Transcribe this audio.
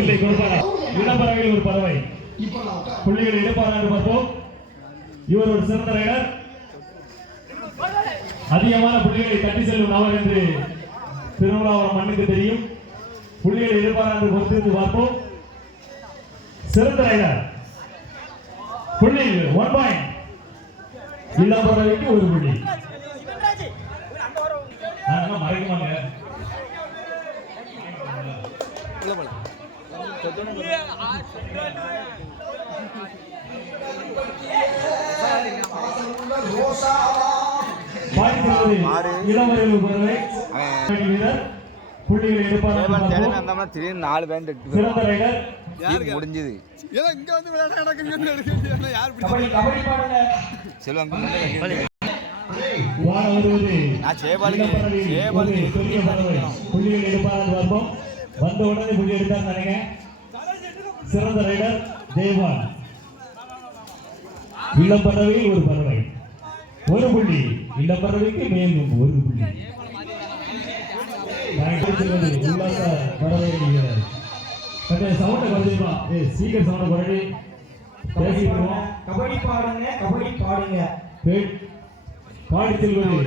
இல்லை கொடுப்பாரா இடப்பறவையில் ஒரு பறவை புள்ளிகளை எடுப்பாரா என்று பார்ப்போம். இவர் ஒரு சிறந்த ரைடர், அதிகமான புள்ளிகளை தட்டி செல்லும் நபர் என்று திருவிழாவரம் மண்ணுக்கு தெரியும். புள்ளிகளை எடுப்பாரா என்று பொறுத்திருந்து பார்ப்போம். சிறந்த ரைடர் புள்ளி 1 பாயிண்ட், இடப்பறவைக்கு ஒரு புள்ளி. மறைக்குமாங்க புள்ளிகளை எடுப்பார். திடீர்னு 4 பேண்ட் சிறந்த ரைடர் முடிஞ்சது. செல்வம் புள்ளிகள் எடுப்பார் பார்ப்போம். வந்த உடனே புள்ளி எடுத்தார் நினைங்க. சிறந்த ரைடர் ஜெயபால். இளம்பறவையில் ஒரு பறவை ஒரு புள்ளி, இளம்பறவைக்கு மேலும் ஒரு புள்ளி. உல்லாச பறவை சவுண்ட குறைஞ்சிருமா? சீக்கிரம் சவுண்ட குறைஞ்சி பேசிடுவோம். கபடி பாடுங்க, கபடி பாடுங்க. பாடி செல்வது